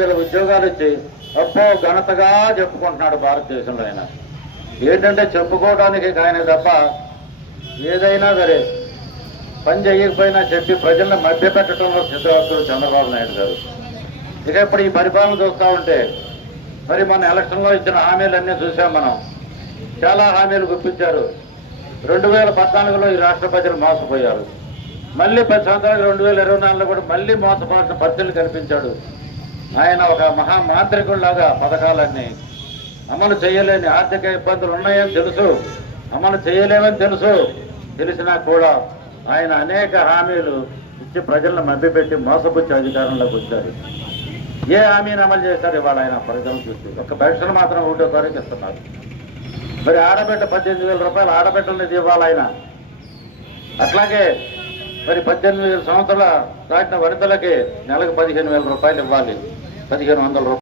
వేల ఉద్యోగాలు ఇచ్చి అబ్బో ఘనతగా చెప్పుకుంటున్నాడు భారతదేశంలో ఆయన. ఏంటంటే చెప్పుకోవడానికి ఆయన తప్ప ఏదైనా సరే పని చేయకపోయినా చెప్పి ప్రజలను మభ్యపెట్టడంలో సిద్ధవస్తుడు చంద్రబాబు నాయుడు గారు. ఇక ఇప్పుడు ఈ పరిపాలన చూస్తూ ఉంటే మరి మన ఎలక్షన్లో ఇచ్చిన హామీలన్నీ చూసాం మనం. చాలా హామీలు గుర్తించారు రెండు వేల పద్నాలుగులో ఈ రాష్ట్ర ప్రజలు మోసపోయారు. మళ్ళీ పది సంవత్సరాలు రెండు వేల ఇరవై నాలుగులో కూడా మళ్ళీ మోసపోవాల్సిన పరిస్థితులు కనిపించాడు. ఆయన ఒక మహా మాంత్రికుల్లాగా పథకాలన్నీ అమలు చేయలేని ఆర్థిక ఇబ్బందులు ఉన్నాయని తెలుసు. అమలు చేయలేమని తెలుసు. తెలిసినా కూడా ఆయన అనేక హామీలు ఇచ్చి ప్రజలను మభ్యపెట్టి మోసపుచ్చి అధికారంలోకి వచ్చారు. ఏ హామీని అమలు చేశారు? ఇవాళ ఆయన ప్రజలను చూసి ఒక పెన్షన్ మాత్రం ఒకటో తారీఖు ఇస్తున్నారు. మరి ఆడబిడ్డ పద్దెనిమిది వేల రూపాయలు ఆడబిడ్డలది ఇవ్వాలి ఆయన? అట్లాగే మరి పద్దెనిమిది వేల సంవత్సరాల దాటిన వనితలకి నెలకు పదిహేను వేల రూపాయలు ఇవ్వాలి. పదిహేను వందల రూపాయలు.